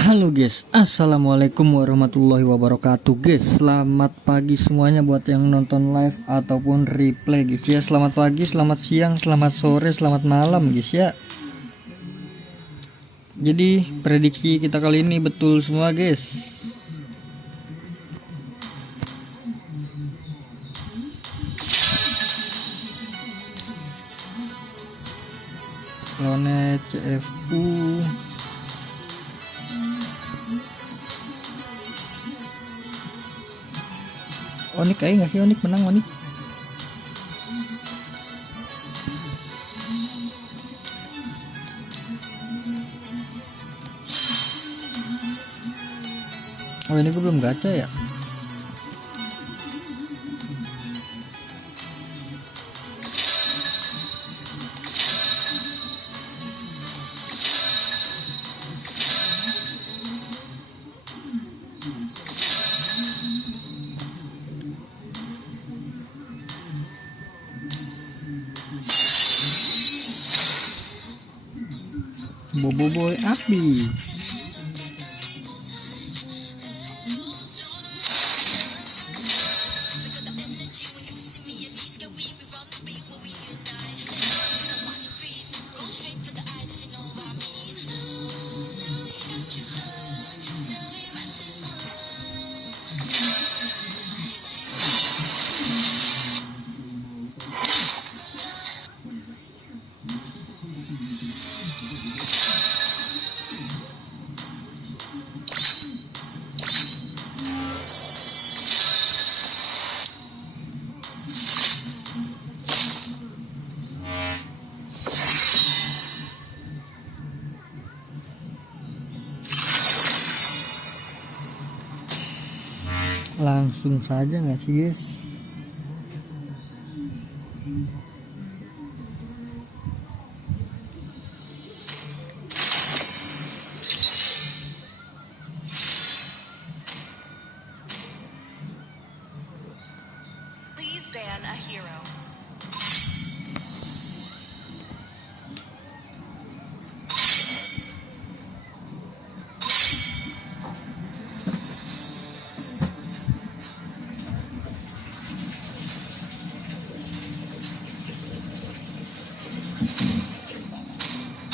Halo guys, assalamualaikum warahmatullahi wabarakatuh guys. Selamat pagi semuanya buat yang nonton live ataupun replay guys ya. Selamat pagi, selamat siang, selamat sore, selamat malam guys ya. Jadi prediksi kita kali ini betul semua guys. Lawannya CFU. Onik kayak nggak sih, Onik menang Onik? Oh ini gue belum gacha ya. Boboiboy api. Langsung saja nggak sih guys? Please ban a hero.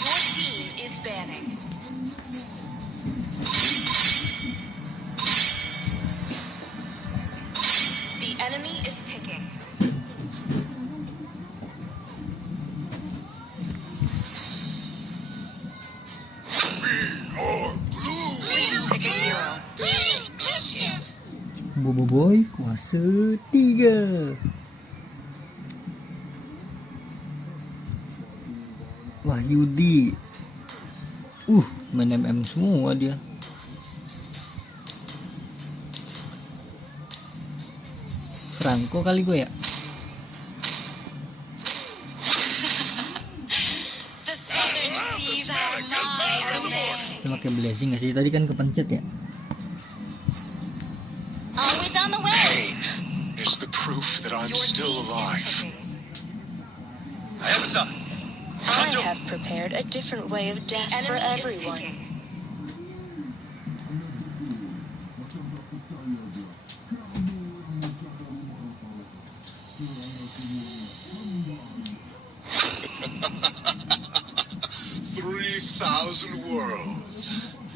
Your team is banning. The enemy is picking. Please pick a hero. Boboiboy kuasa 3. Wahyudi. Main MM semua dia. Franco kali gue ya. The southern seas are my domain. Dia pakai blessing nggak sih? Tadi kan kepencet ya. Always on the way. Pain is the proof that I'm Your still team is alive. picking. I have prepared a different way of death The for enemy is everyone. picking. Three 3,000 worlds,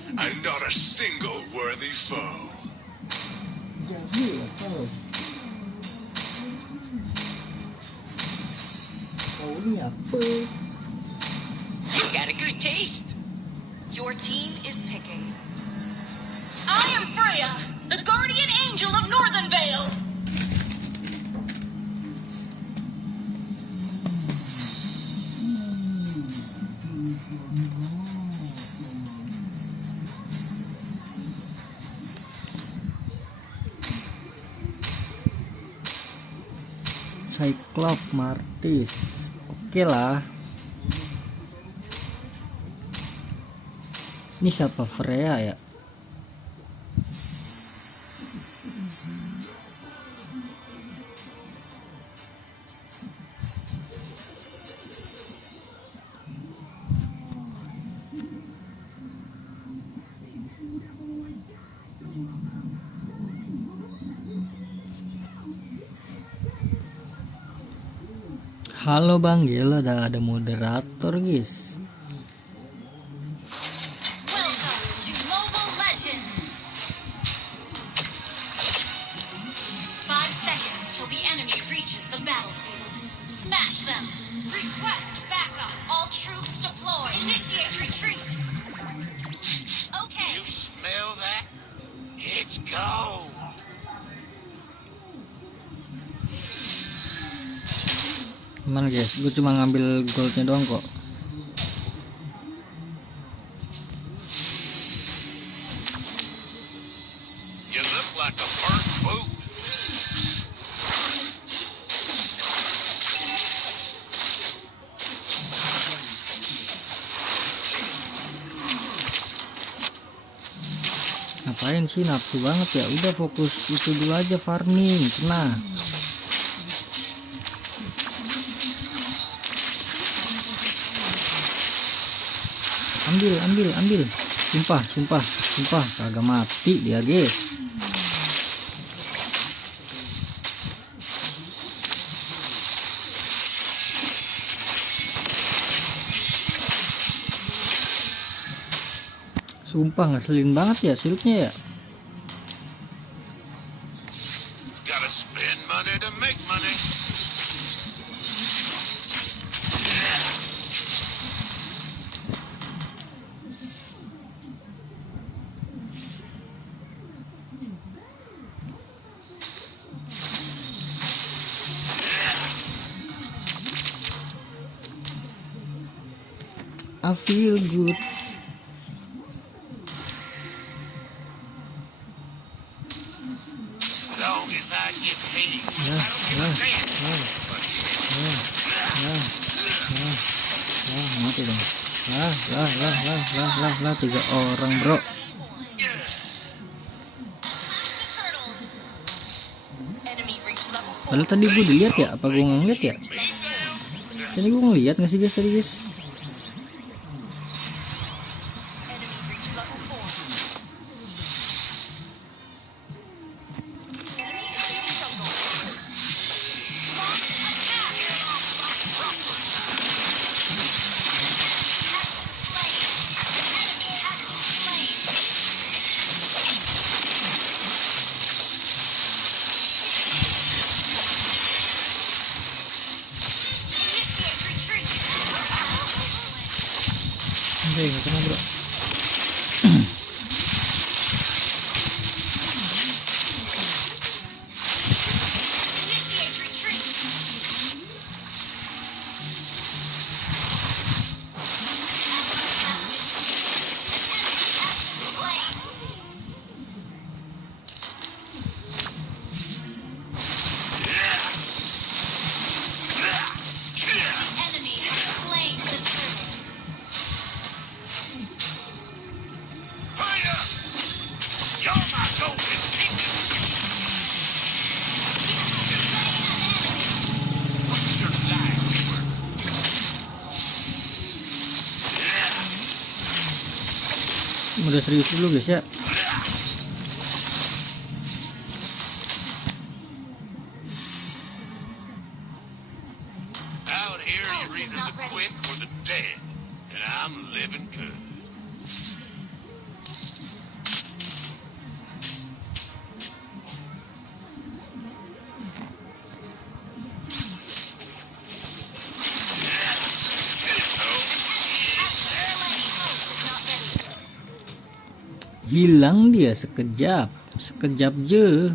and not a single worthy foe. You got a good taste. Your team is picking. I am Freya, the guardian angel of Northern Vale. Cyclops Martis. Oke lah. Ini siapa? Freya ya? Halo Bang Gila, ada moderator guys. Welcome to Mobile Legends. 5 seconds till the enemy reaches the battlefield. Smash them. Request backup. All troops deploy. Initiate retreat. Okay. You smell that? It's gold. Gimana guys, gue cuma ngambil goldnya doang kok. You look like a burnt boot. Ngapain sih, nafsu banget ya. Udah fokus itu dulu aja, farming. Tenang. Ambil. Sumpah kagak mati dia guys. Sumpah ngeselin banget ya shieldnya ya. Gotta spend money to make money. I feel good. Long as I get paid. Mati dong. Lah 3 orang bro. Smash the turtle. Enemy reached level 4. Padahal tadi gue dilihat ya, apa gue nggak ngeliat ya? Tadi gue ngeliat nggak sih guys tadi guys? Enemy reached level 4. Enemy is in the jungle. Launch attack. Enemy has been slain. Initiate retreat. Oke, nggak kena bro. Initiate retreat. Enemy has slain the turtle. Fire! You're my golden ticket. What's your life worth? Udah serius dulu guys ya. Out here, you're either the quick or the dead, and I'm living good. Hilang dia sekejap je.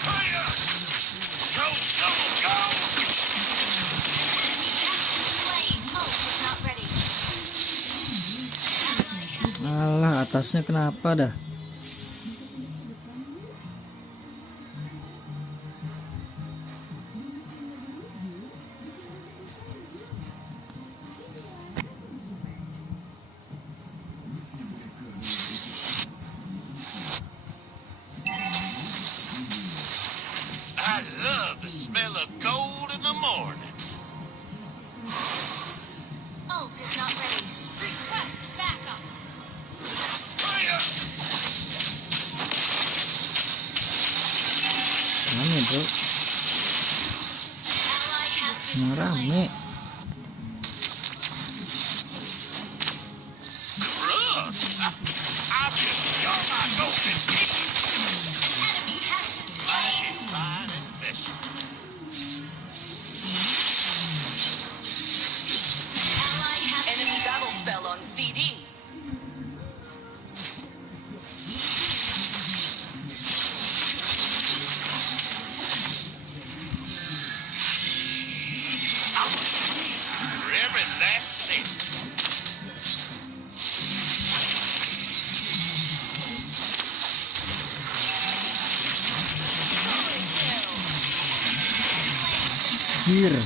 Fire! Go, go, go! Slain. Ult is not ready. Alah, atasnya kenapa dah? I love the smell of gold in the morning. Ult is not ready. Request backup. Fire! Emang rame. Crud. I'm just you're my golden ticket. Enemy has been slain. Fine investment. Ally has enemy battle spell on CD. For every last cent. Here.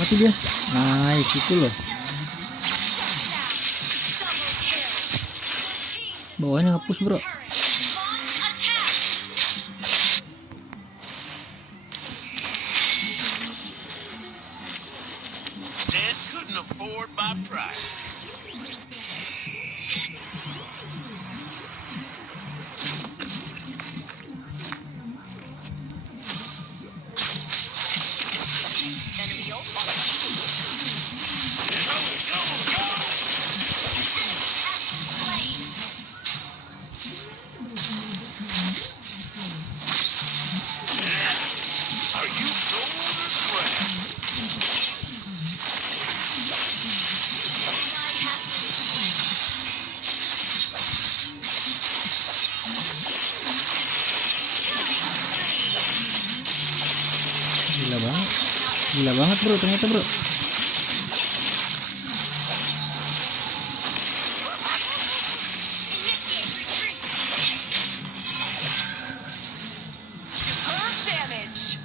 Mati dia. Nice itu loh. Bawahnya ngapus bro. Death couldn't afford my pride. Enemy ult. Are you gold or crap? Gila banget. Gila banget bro ternyata bro. Superb damage.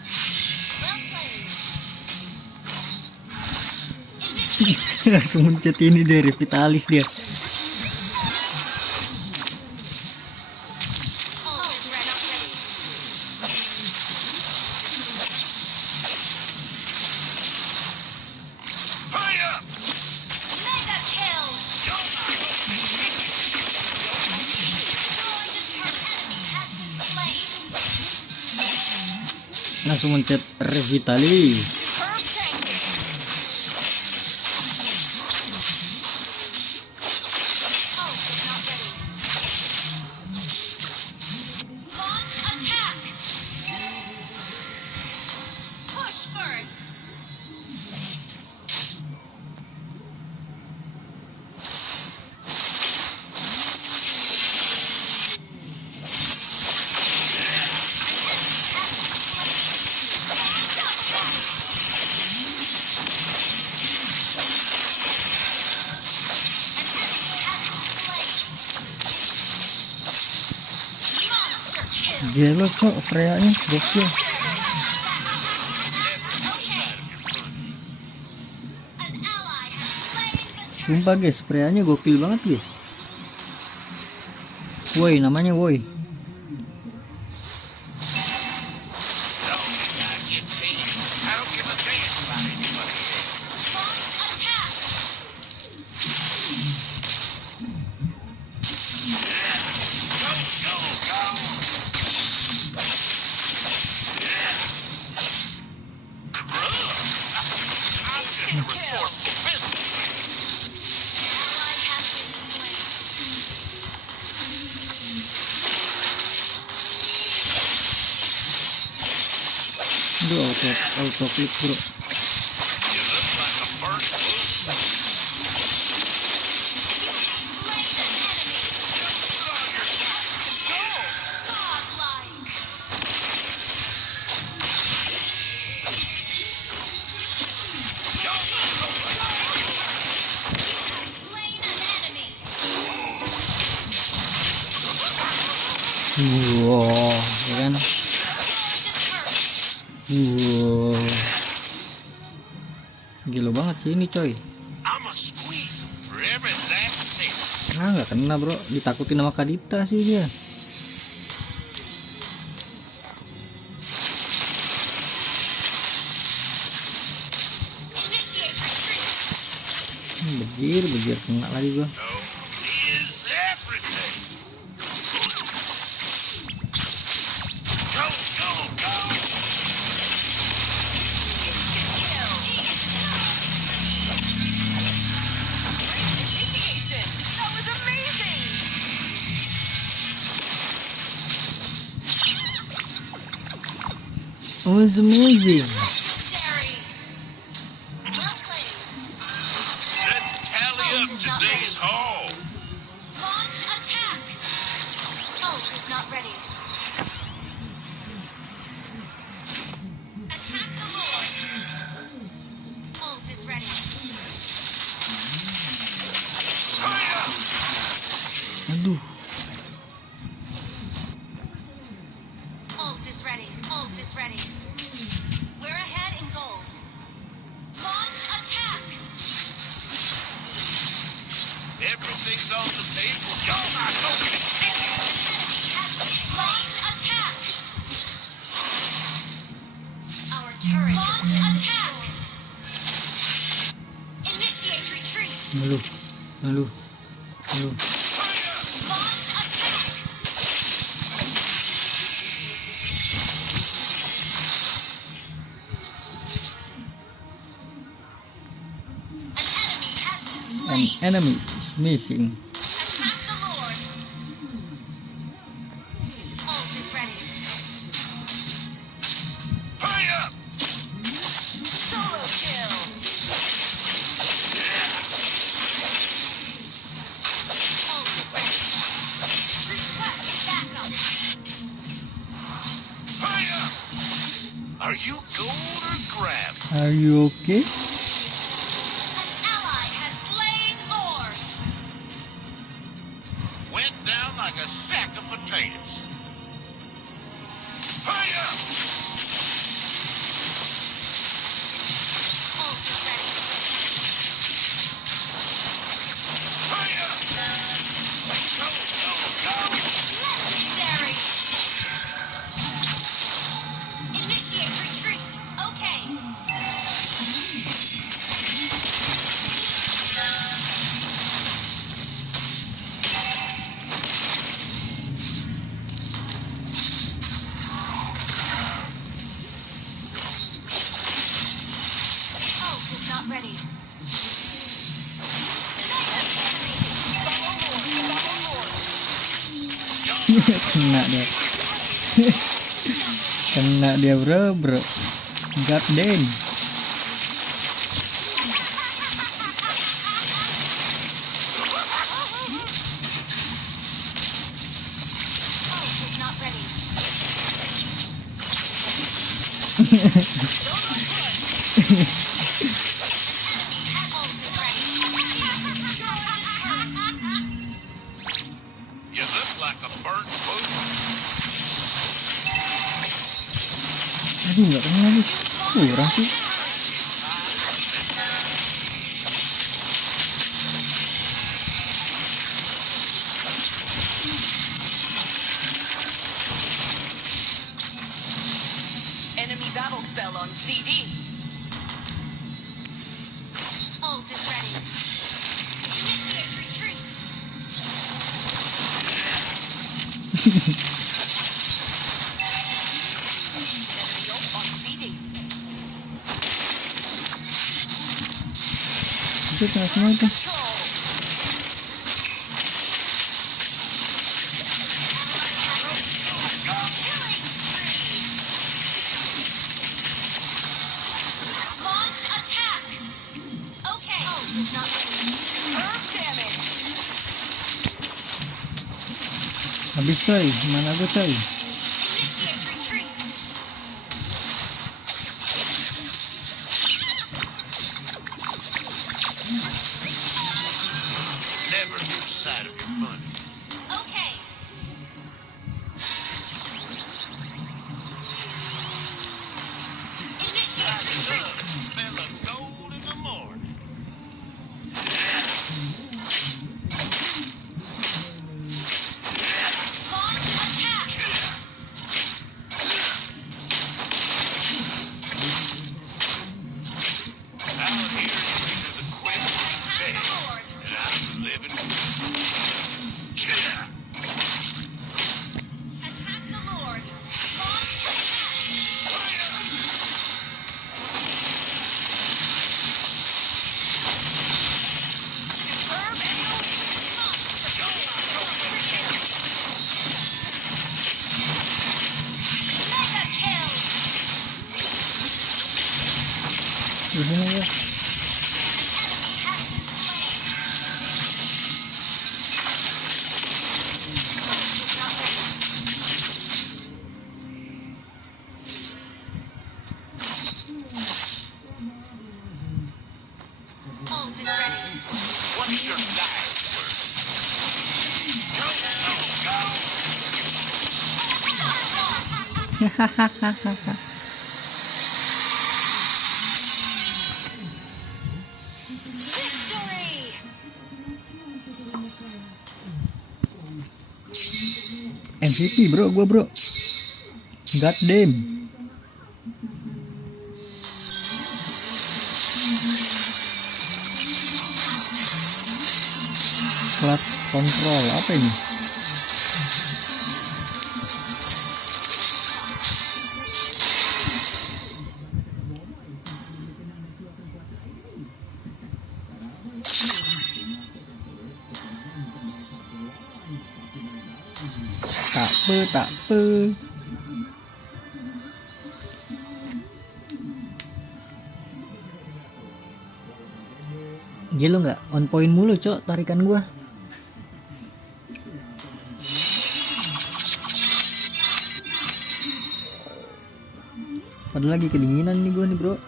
Langsung mencet ini deh Revitalis dia. Hurry up! Mega kill. Langsung mencet Revitalis. Superb tanking. Ult is not ready. Launch attack. Push first. Monster kill. Gelo cok Freya-nya gokil. An ally has slain the Sumpah guys, Freya-nya gokil banget guys. Woi namanya woi. I get paid. I don't give a damn about anybody else. launch attack. Go, go, go! Crud. I'm just a resourceful businessman. Ally has been slain. Aduh auto click bro. You look like a burnt bush. Slain an enemy. Godlike. Slain an enemy. Wow, ya kan? Wow. Gila banget sih ini coy. I'ma squeeze 'em for every last cent. Ah nggak kena bro, ditakutin sama Kadita sih dia. Initiate retreat. Bejir kena lagi gua. No is everything. Go, go, go! Kill. Oh, it's amazing. Legendary. Well played. Let's tally up today's haul. Launch attack. Ult is not ready. Attack the Lord. Ult is ready. Aduh. Ult is ready. Ult is ready. We're ahead in gold. Launch attack. Everything's on the table. You're not gonna get it. Launch attack. Our turret launch attack. Initiate retreat. Lalu. Lalu. Lalu. Launch attack. An enemy has been An slain. enemy is missing. Attack the Lord. Ult is ready. Hurry up! Solo kill. Ult is ready. Request backup. Hurry up! Are you gold or grab? Are you okay? An ally has slain Lord. Went down like a sack of potatoes. Hurry up! Ult is ready. Hurry up! Go, go, go! Legendary. Initiate retreat. Okay. Ult is not ready. Kena dia. Kena dia, bro. God damn. Ult is not ready. You look like a burnt boot. Aduh, nggak kena lagi. Kurang sih. Enemy battle spell on CD. Ult is ready. Initiate retreat. Enemy ult on CD. Itu kena semua itu. Control. Killing spree. Launch attack. Okay. Ult is not ready. Herb damage. Habis coy. Mana gue coy? Initiate retreat. Never lose sight of your money. Okay. Initiate retreat. Smell of gold in the morning. Launch attack. Out here, either the quick or Attack dead. the Lord. And I'm living. Yeah. Attack the Lord. Launch attack. Di sini ya. Ult is ready. What's your last Victory! MVP bro, gua bro. God damn. Clutch control apa ini? Tak pe. Gila nggak on point mulu cok tarikan gua. Padahal lagi kedinginan nih gua nih bro.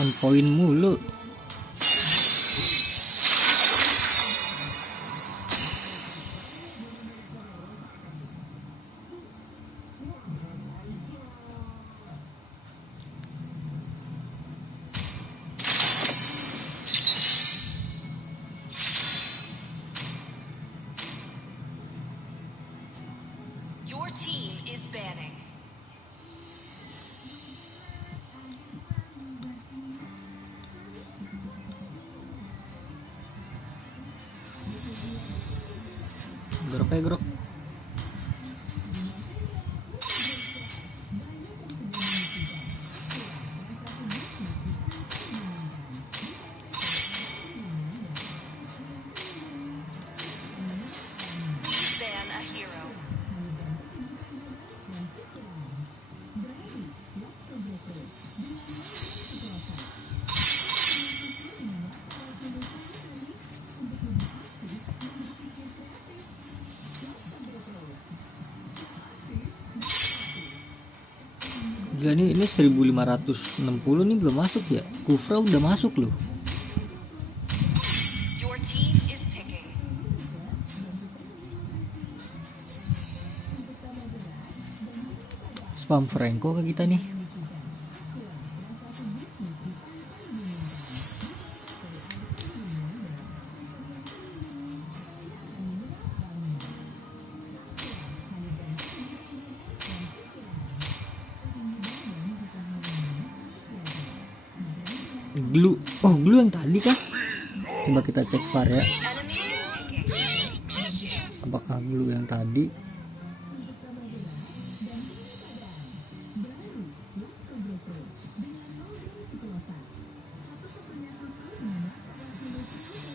On point mulu. Your team is banning. Grok aja grok. Please ban a hero. Gila nih, ini 1560 nih belum masuk ya. Kufra udah masuk loh. Your team is picking. Spam Franco ke kita nih. Glue. Oh, glue yang tadi kah? Coba kita cek VAR ya. Enemy is picking. Apakah glue yang tadi?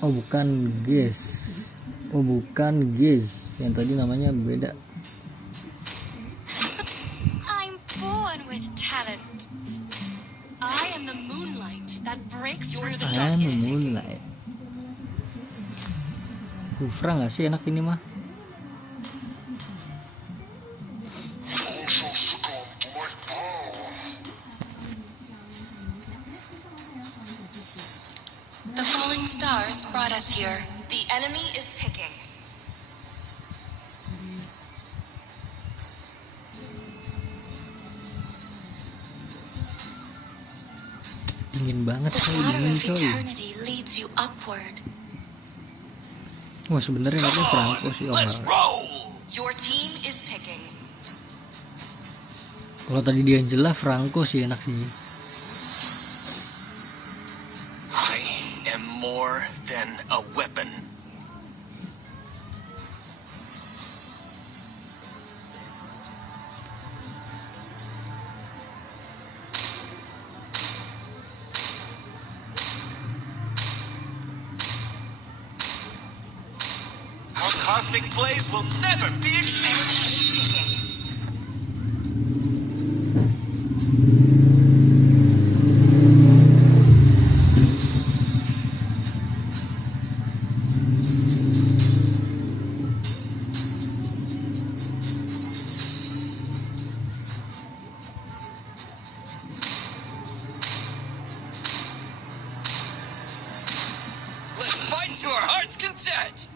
Oh, bukan guys. Oh, bukan guys. Yang tadi namanya beda. I'm born with talent. I am the moonlight that breaks through the Saya darkness. memulai. Kufra nggak sih enak ini mah? The falling stars brought us here. The enemy is picking. Dingin banget The coy, ladder dingin of coy. eternity leads you upward. Wah sebenarnya enaknya Franco sih om. Let's roll! Your team is picking. Kalau tadi dia Angela, Franco sih enak sih. I am more than a weapon. Our cosmic blaze will never be extinguished. Picking. that?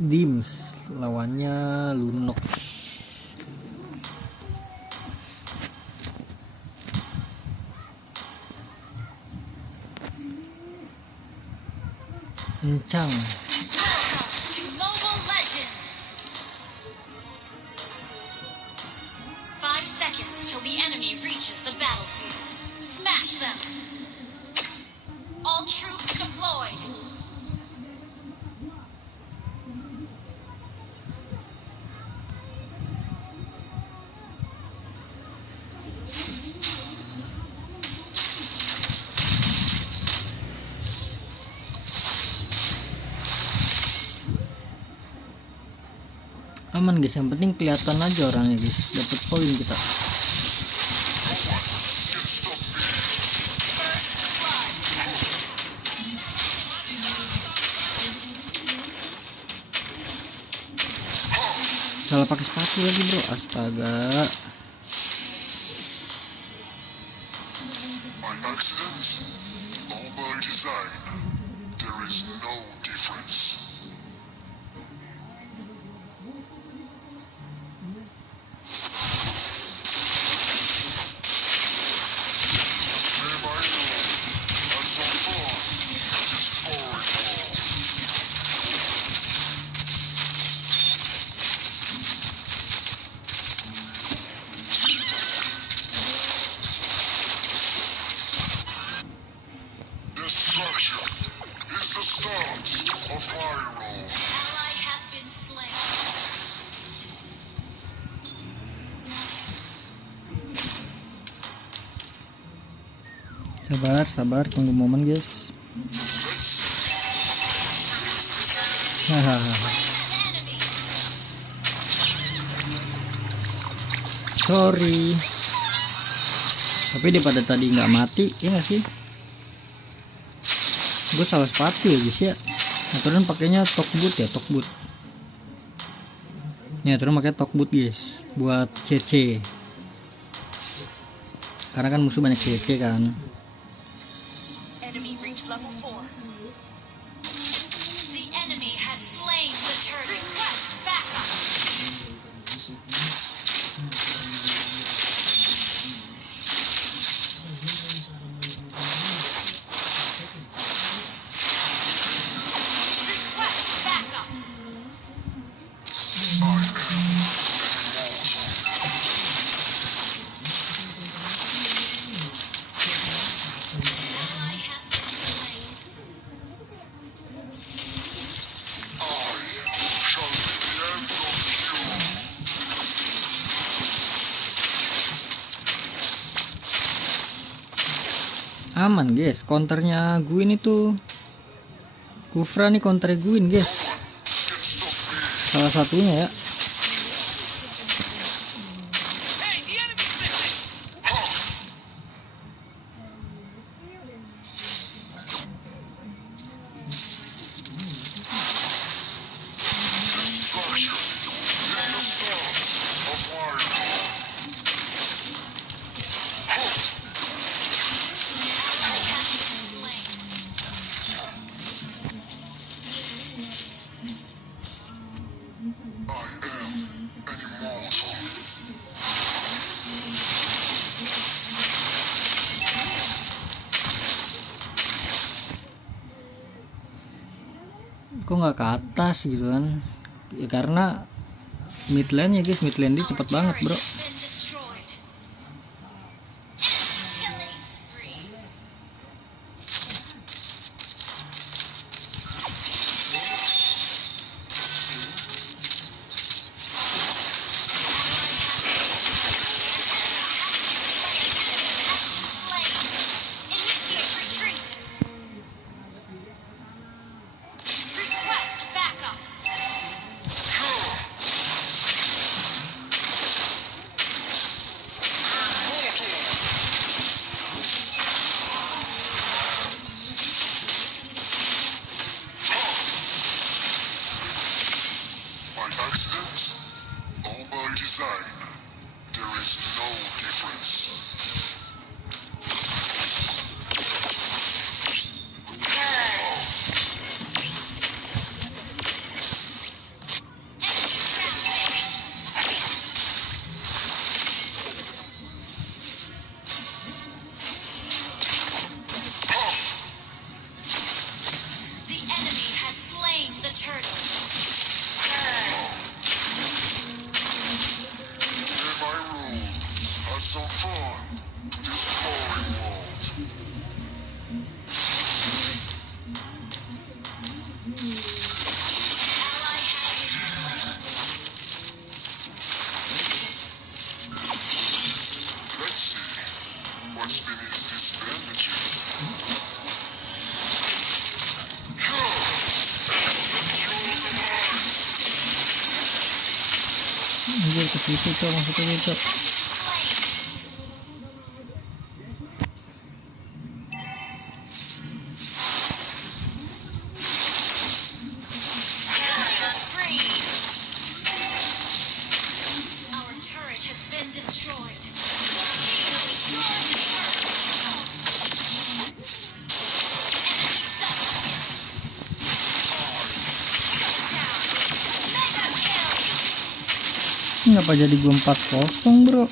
Dims lawannya Lunox. Encang. To Mobile Legends! 5 seconds till the enemy reaches the battlefield. Smash them! All troops deployed! Aman guys, yang penting kelihatan aja orangnya guys, dapat poin kita. Salah pakai sepatu lagi bro, astaga. By accident or by design, there is no difference. Destruction is the start of my role. Ally has been slain. Sabar, tunggu momen guys. Hahaha. Enemy! Sorry. Tapi daripada tadi nggak mati, ya nggak sih? Gue salah sepatu ya guys ya. Aturan pakainya tok boot ya, tok boot. Nih aturan pakai tok boot guys, buat CC. Karena kan musuh banyak CC kan. Enemy reached level 4. The enemy has slain the turtle. Request backup! Request backup! Ally has been slain. Shall be the end of you. Aman guys, counternya Gwyn itu. Kufra nih counter Gwyn guys. Salah satunya ya. Hey, the enemy's missing! Destruction is the start of my role. I am an immortal. Kok nggak ke atas gitu kan? Ya karena mid lane ya guys, mid lane dia cepet banget bro. Has been destroyed. Killing spree. design, there is no difference. The enemy has slain the turtle. Hear my rule. Have some fun to this boring world. Ally has Let's see what's beneath these bandages. Anjir ke situ cok, maksudnya cok. Our turret has been destroyed. Kenapa jadi gua 4-0 bro?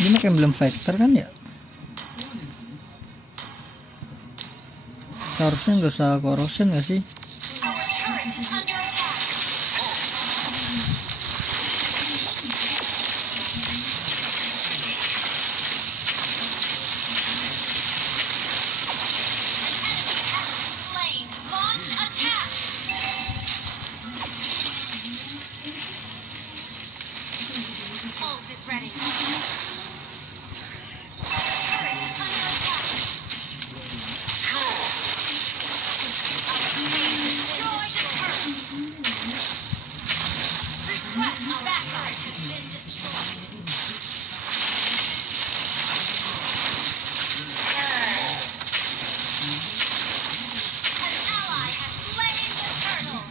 Dia mah kayak belum factor kan ya? Seharusnya nggak usah corrosion nggak sih? Our turret is under attack. Slain. Launch attack. Ult is ready. Turret is under attack. Destroyed the turret. Request that turret has been destroyed. An ally has slain the turtle.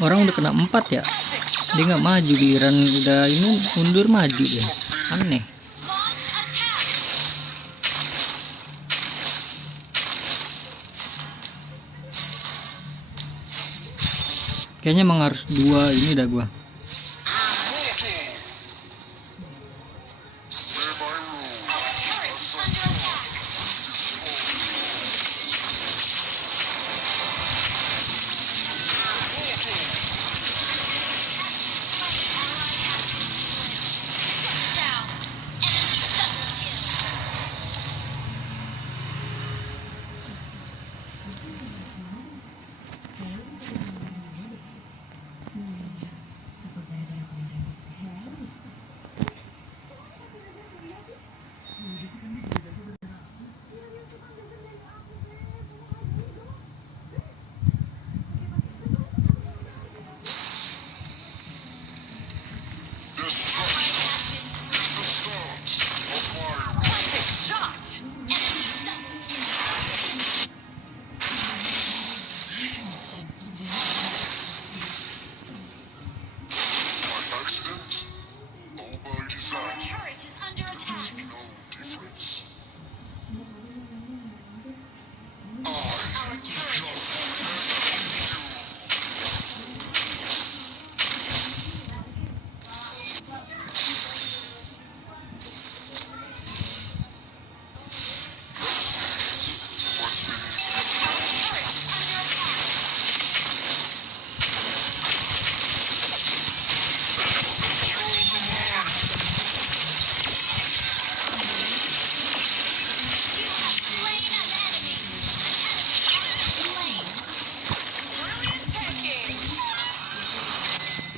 Orang udah kena 4 ya, dia nggak maju, giliran udah ini mundur maju ya, aneh. Launch attack. Kayaknya emang harus 2 ini dah gua. Hear my rule. Our turret is under attack. Down. Enemy double kill.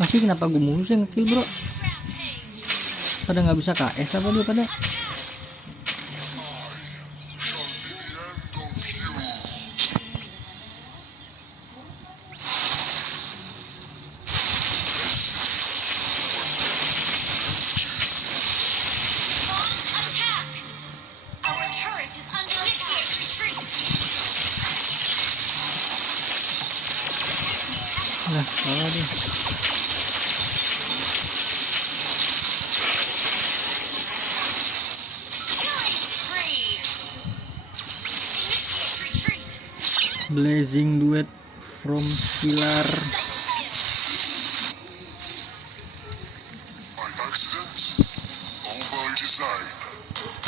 Pasti kenapa gue mulu sih ngekill bro? Pada nggak bisa KS apa dia pada? Attack! Our turret is under attack. Retreat! Nah, salah dia. Killing spree! Initiate retreat! Blazing duet from Pilar. By accident or by design,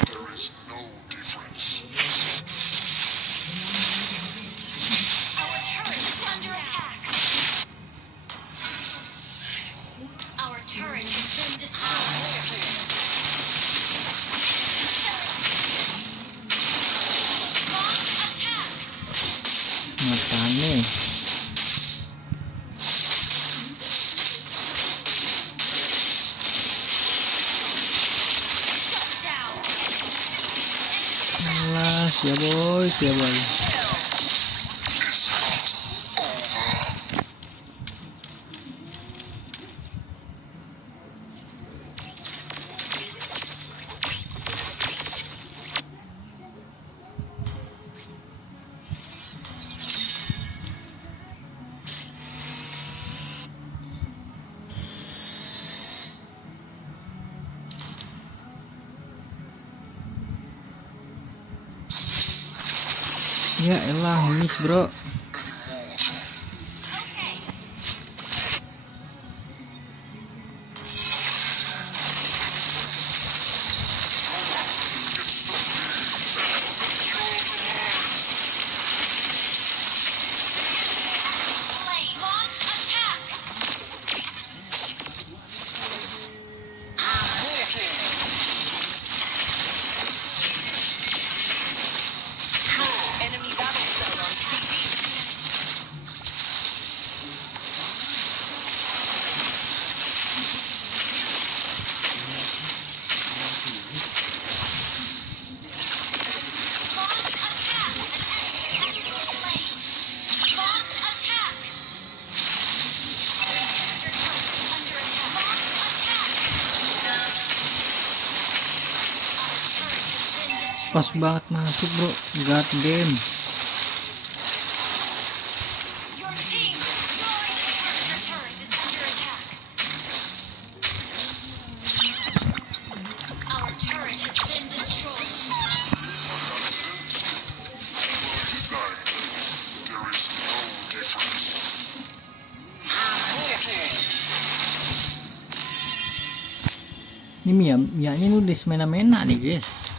there is no difference. Our turret is under attack. Our turret has been destroyed. Launch attack! Matane. Shut down! Alah, ya boy, ya boy. Ya elah, miss bro. Slain! Launch attack! Enemy battle zone on TV. Launch attack! An enemy has been slain. Launch attack! Your turret is under attack. Launch attack! Our turret has been destroyed. Pas banget masuk bro. God damn. Your team destroyed your turret is under attack. Our turret has been destroyed. By accident or by design, there is no difference. Ini Mianya ini udah semena-mena nih guys.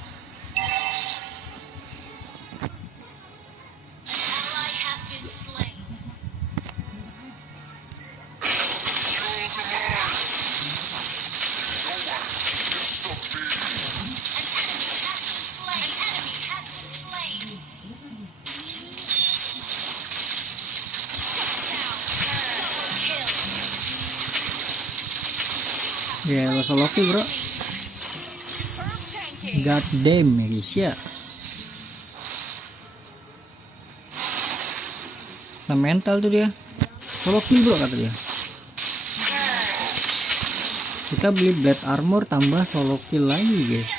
Ally has been slain. Stop me. An enemy has been slain. An enemy has been slain. Shut down. Double kill. Ya lo solo kill bro. Superb tanking. God damn ya guys ya. Nah mental tuh dia. Solo kill bro kata dia. Kita beli blade armor tambah solo kill lagi guys.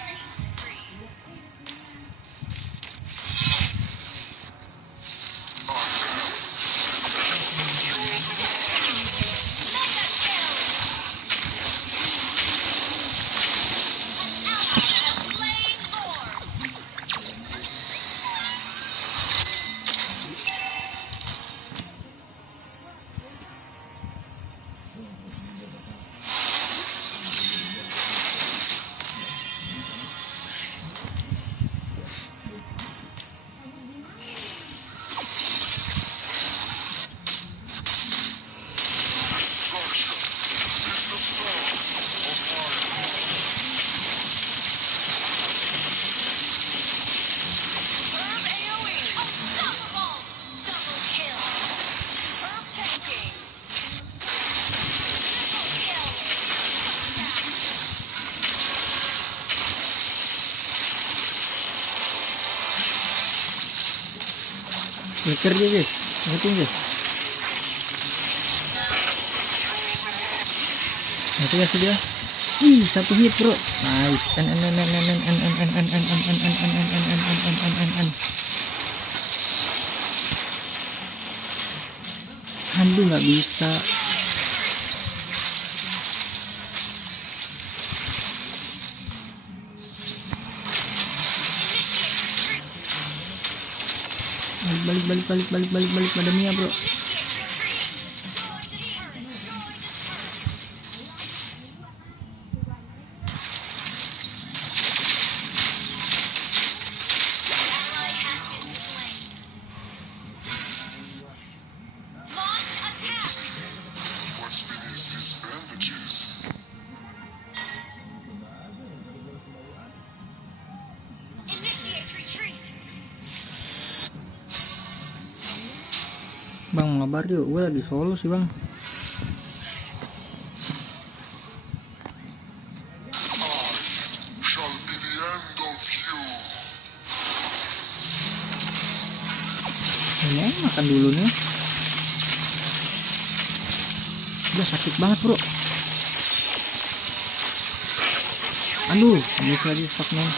Flicker dia guys, ngerti guys. Ngerti gak sih dia? Ih, satu hit bro. Nice. Aduh, nggak bisa. Balik pada Mia bro. What's beneath these bandages? Initiate retreat. Bang, ngabar yuk, gue lagi solo sih bang. Shall be the end of you. Ini makan dulu nih. Udah sakit banget bro. Aduh, miss lagi, fuck man.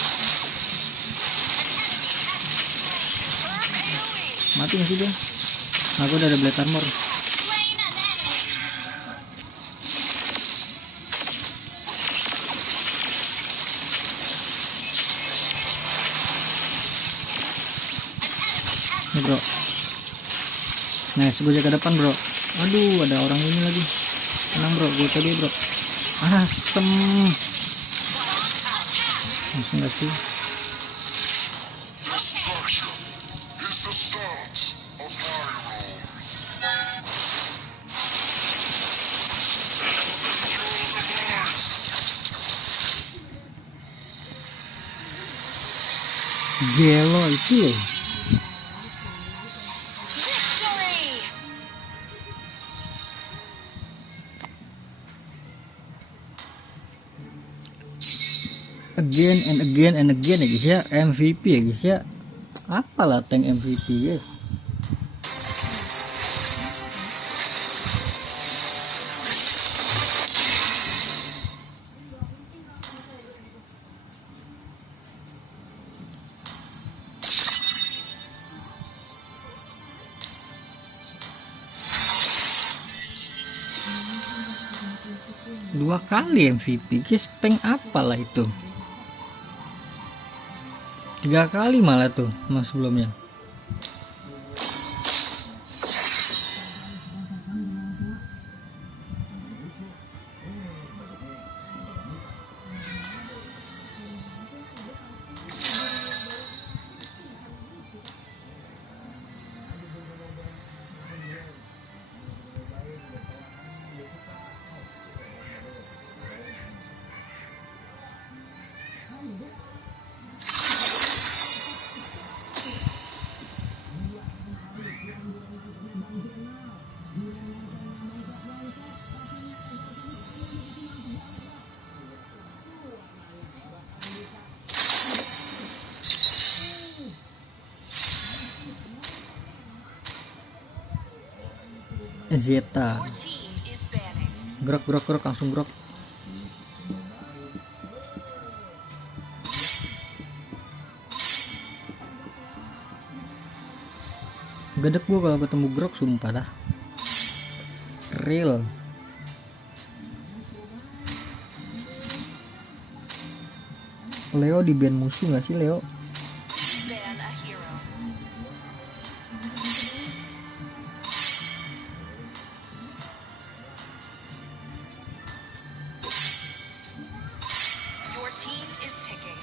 Mati gak sih dia? Aku udah ada blade armor. Nih bro. Nice, gue jaga depan bro. Aduh, ada orang ini lagi. Tenang bro, gue tadi bro. Asem. Langsung gak sih? Destruction is the start of Hyrule. Gelo itu loh. Victory! Again and again and again ya guys ya. MVP ya guys ya. Apalah tank MVP guys. Dua kali MVP guys, tank apalah itu. 3 kali malah tuh mas sebelumnya. Zeta. Your team is banning. Grok langsung grok. Gedek gua kalau ketemu grok sumpah dah. Real. Leo di band musuh gak sih Leo? Ban a hero. Your team is picking.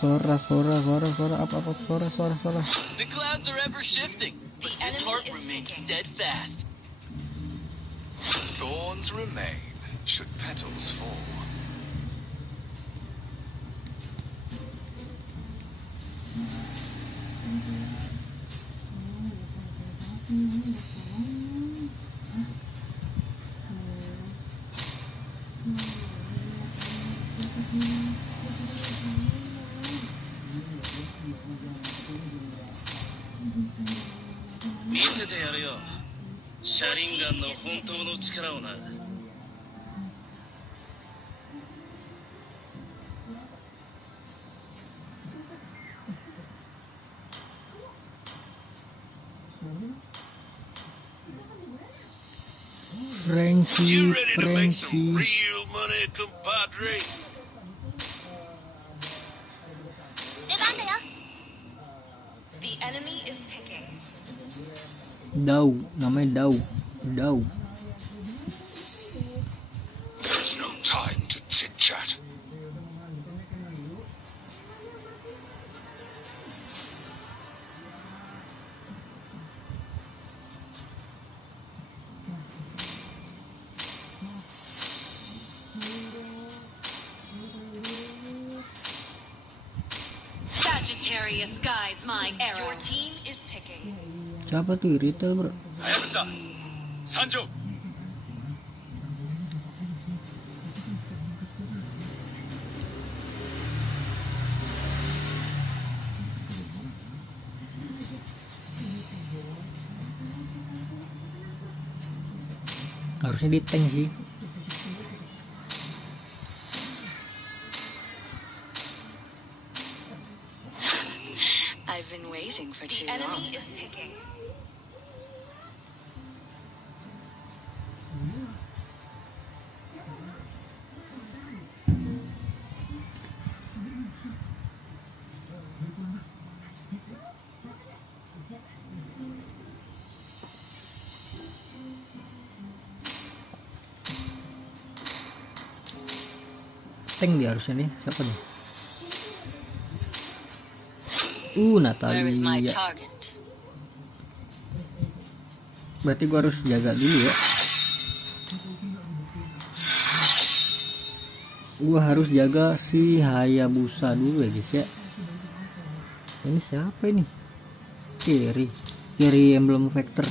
Sora apa Sora. The clouds are ever shifting, but The his enemy heart is remains picking. steadfast. Thorns remain should petals fall. シャリンガンの本当の力をな。Frankie, Frankie. real money, compadre? The enemy is picking. Dau, namanya Dau. Dau. There's no time to chit-chat. Sagittarius guides my arrow. Your team is picking. Siapa tuh Rita, bro? Hayabusa, Sanjo. Harusnya di tank sih. I've been waiting for too long. The enemy is picking. Tank dia harusnya nih. Siapa nih? Where is my Natalia. target? Berarti gua harus jaga dulu ya. Gua harus jaga si Hayabusa dulu ya guys ya. Ini siapa ini? Kiri emblem vector.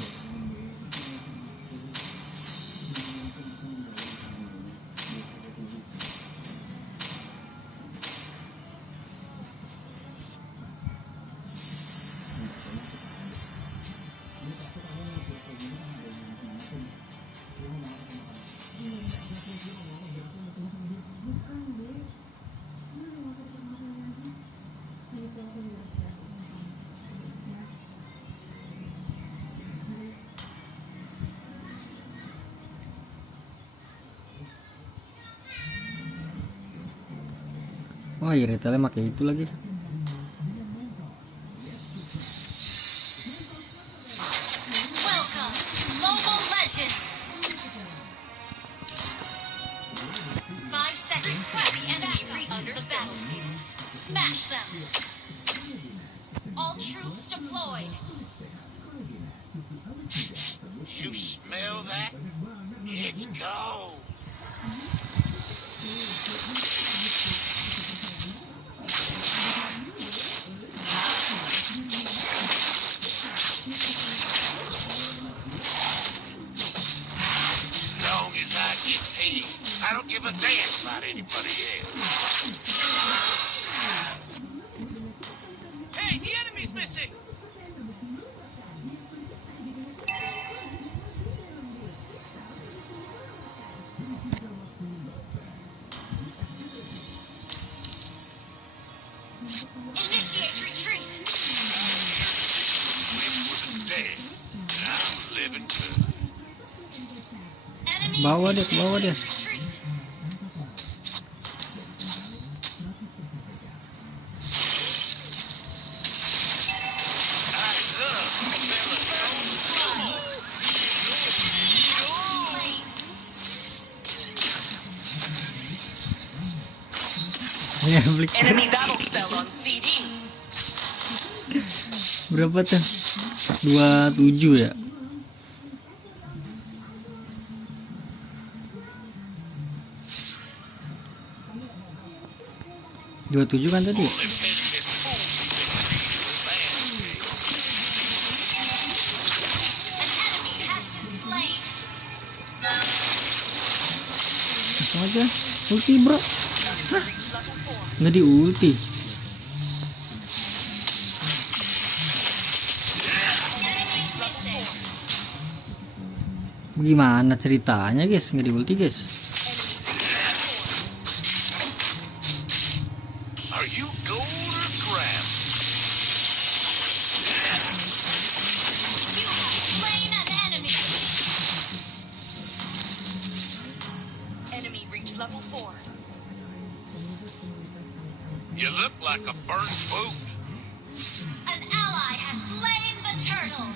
Wah, ya retailnya pakai itu lagi. Welcome to Mobile Legends. 5 seconds till the enemy reaches the battlefield. Smash them. All troops deployed. You smell that? It's gold. Long as I get paid, I don't give a damn about anybody else. Hey, the enemy's missing! Initiate retreat. Wasn't dead. I'm living good. Enemy Bawa dia, bawa dia. retreat. Ya, beli Enemy battle spell on CD. berapa tuh? 27 ya. Dua tujuh kan tadi? An enemy has been slain. Langsung aja ulti bro. Hah? Nggak di ulti. Gimana ceritanya guys? Nggak di ulti guys. Are you gold or crap? You have slain an enemy. Enemy reached level 4. You look like a burnt boot. An ally has slain the turtle.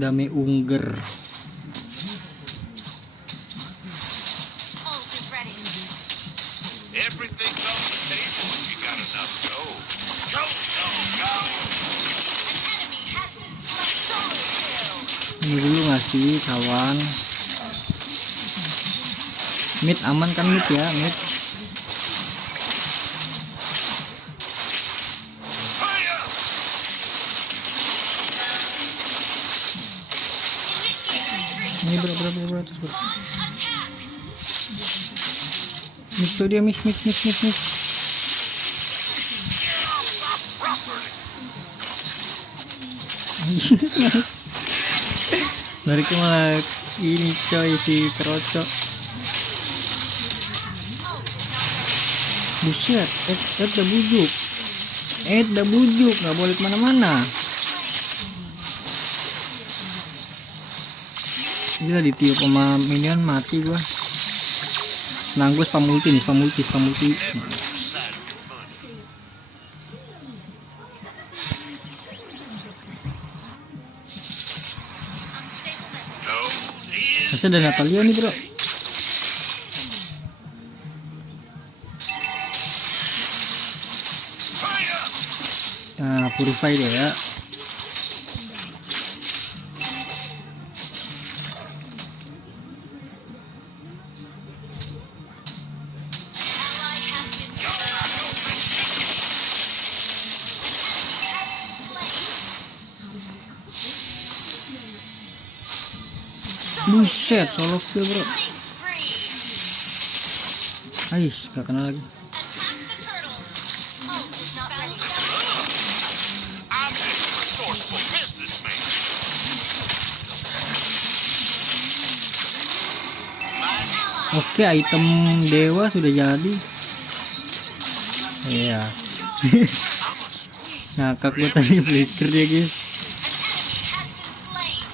Dame Unger. Ult is ready. Everything's on the table if you got enough gold. Go, go, go! An enemy has been slain. Solo kill. Ini dulu nggak sih kawan? Mid aman kan mid ya mid. Fire! Initiate retreat. Ini bro terus bro. Launch attack. Miss tuh dia miss. Dari malah ini coy si kerocok. Buset, udah bujuk, nggak boleh kemana-mana. Gila ditiup sama minion mati gua. Nah gue spam multi. Masih ada Natalia nih bro. Nah purify dia ya. Ally has been slain. Buset, solo kill bro. Killing spree. Ais, gak kena lagi. Attack the turtle. Ult is not ready. I'm just a resourceful businessman. Oke, item dewa sudah jadi. Iya. Ngakak gue tadi flicker dia guys. An enemy has been slain.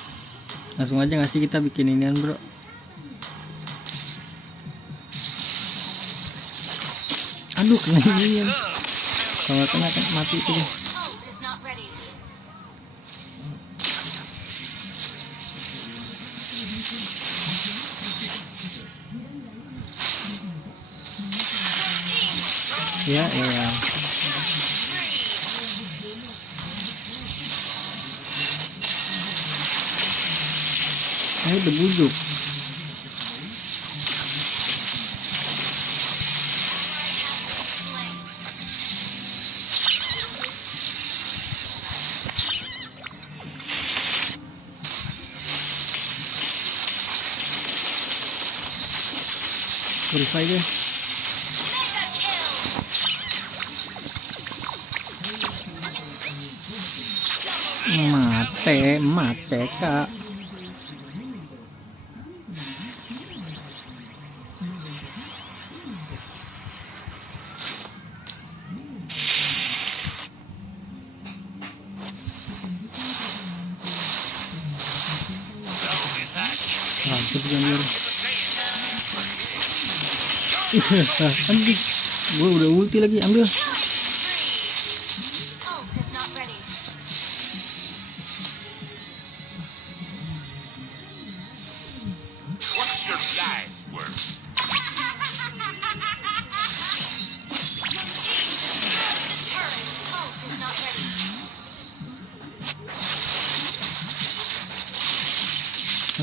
Langsung aja ngasih kita bikin inian bro. Aduh kena minion. Kalau kena kan mati itu deh. Ult is not ready. Ya ya. Udah bujuk. Purify deh. Mega kill. Mate kak. So is that. Langsung jamur. Give a damn. Anjing, gue udah ulti lagi, ambil. Ult is not ready. What's your life worth? Your team destroyed the turret. Ult is not ready.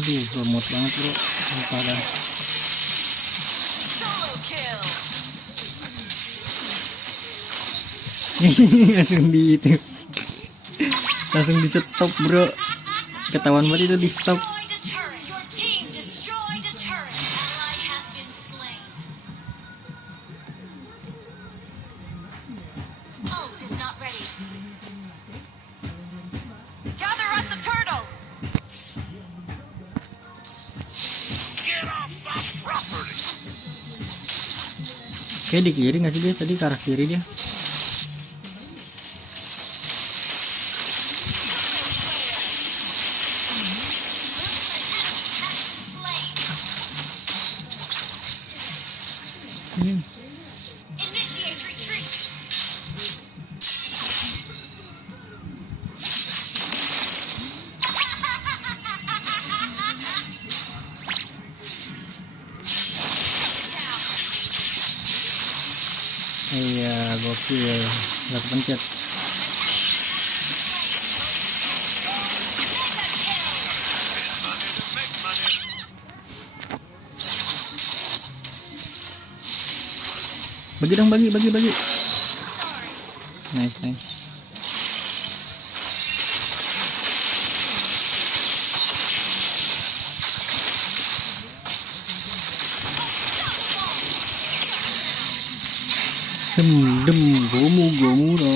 Aduh, remote banget bro. Parah. Solo kill. Langsung di itu. Langsung di stop bro. Ketahuan banget itu di stop. Destroyed a turret. Your team destroyed Kayak di kiri nggak sih dia tadi, ke arah kiri dia. Initiate retreat. Iya, gokil. Nggak kepencet. Bagi dong, bagi. Nice. Dem, gomu no.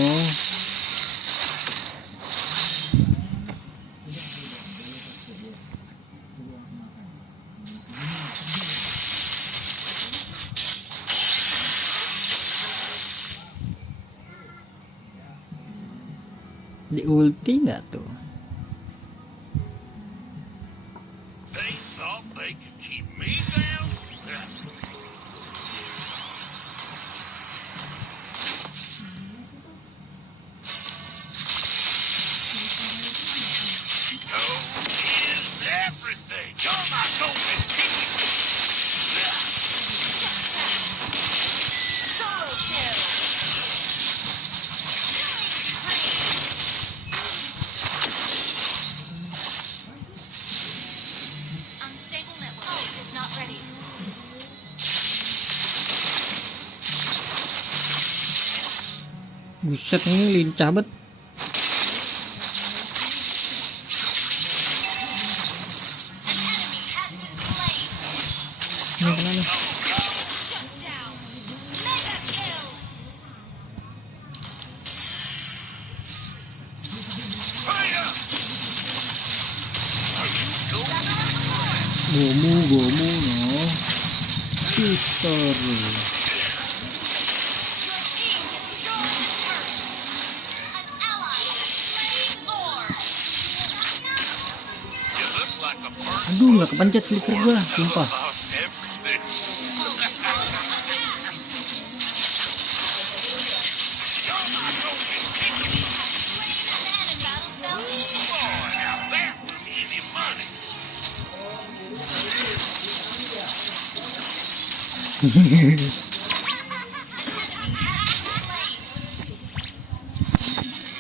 Di ulti nggak tuh? They thought they could keep me down? No is everything. You're not going to keep me. Solo kill. Unstable network. Ult is not ready. Buset, ini lincah bet. An enemy has been slain. Ini kenapa? Shut down. Mega kill. Fire! Gomu no. Pistol. Your team destroyed the turret. An ally has slain more. You look like a person Aduh, nggak kepencet flicker gua, sumpah. lost everything. You're not going to keep me. Battle spell. Boy, now that was easy money.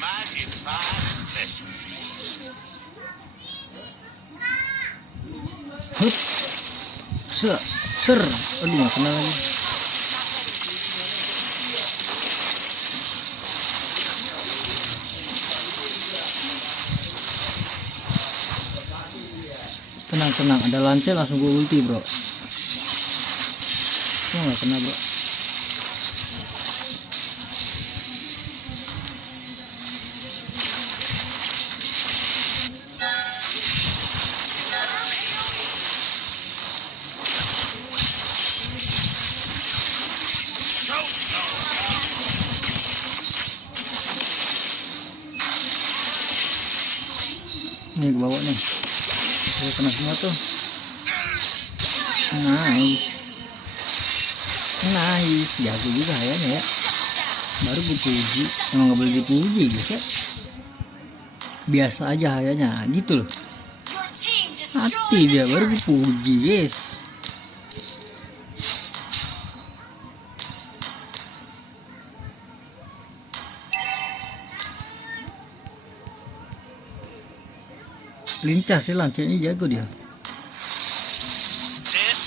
Mighty fine investment. Hup. Ser. Aduh, nggak kena lagi. Tenang, ada lance langsung gue ulti bro. Oh, nggak kena bro. Nih ke bawah nih. Udah kena semua tuh. Nice, jago juga kayaknya ya. Baru dipuji, emang nggak boleh dipuji guys ya. Biasa aja kayaknya, gitu loh. Your team Mati destroyed dia the baru turret. dipuji guys. Lincah sih lancenya, jago dia. Dad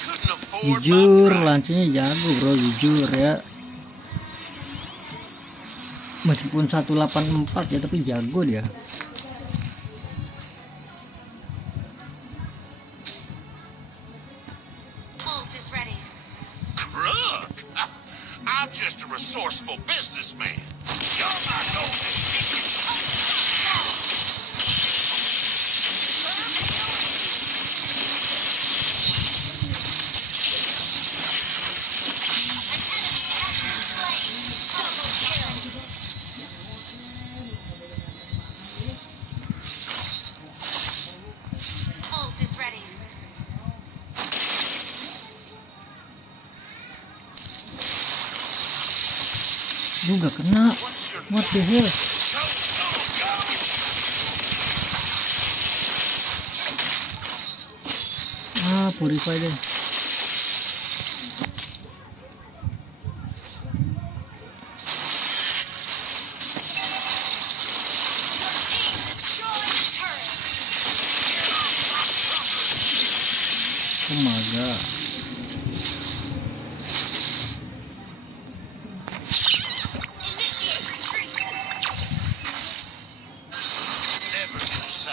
couldn't afford my Jujur pride. lancenya jago bro, jujur ya. Meskipun 184 ya, tapi jago dia. Ult is ready. Crook. I'm just a resourceful businessman. You're not going to keep me. Juga kena. What the hell? Purify deh. Oh my god.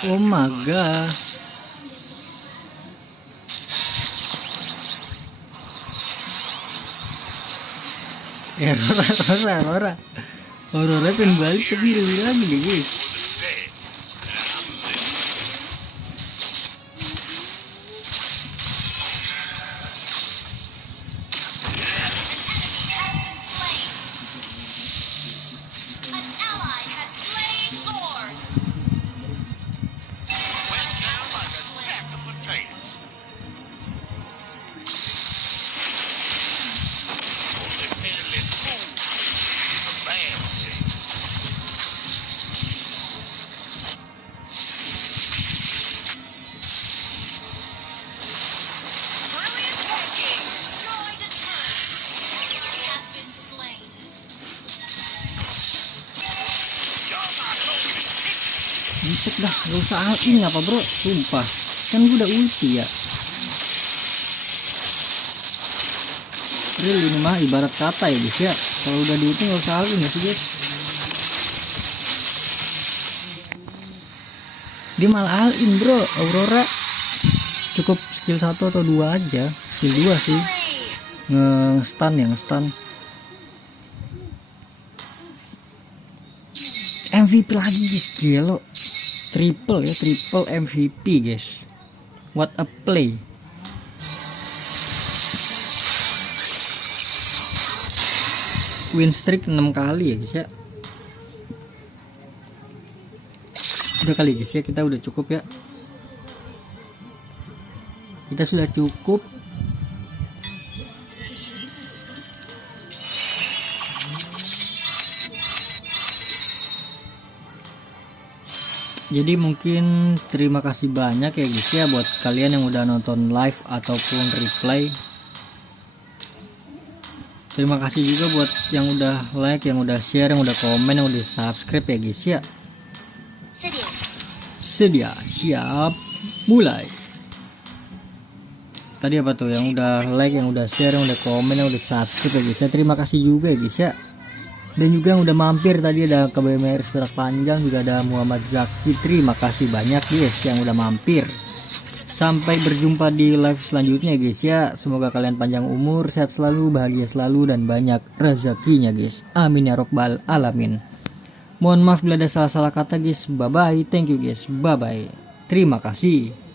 Oh my god. Aurora pengen balik tapi lagi deh guys. Buset dah, gak usah all-in apa bro, sumpah. Kan gue udah ulti ya. Real ini mah ibarat kata ya guys ya. Kalau udah di ulti gak usah all-in ya sih guys. Dia malah all-in bro, Aurora. Cukup skill 1 atau 2 aja. Skill 2 sih. Nge-stun ya, nge-stun. MVP lagi guys, gelo. Triple ya, triple MVP guys. What a play. Win streak 6 kali ya guys ya. Udah kali guys ya, kita udah cukup ya. Kita sudah cukup. Jadi mungkin terima kasih banyak ya guys ya buat kalian yang udah nonton live ataupun replay. Terima kasih juga buat yang udah like, yang udah share, yang udah komen, yang udah subscribe ya guys ya. Sedia, siap, mulai. Tadi apa tuh yang udah like, yang udah share, yang udah komen, yang udah subscribe ya guys ya. Terima kasih juga ya guys ya. Dan juga yang udah mampir tadi ada KBMR Serak Panjang, juga ada Muhammad Zaki. Terima kasih banyak guys yang udah mampir. Sampai berjumpa di live selanjutnya guys ya. Semoga kalian panjang umur, sehat selalu, bahagia selalu, dan banyak rezekinya guys. Amin ya robbal alamin. Mohon maaf bila ada salah-salah kata guys. Bye bye, thank you guys, bye bye. Terima kasih.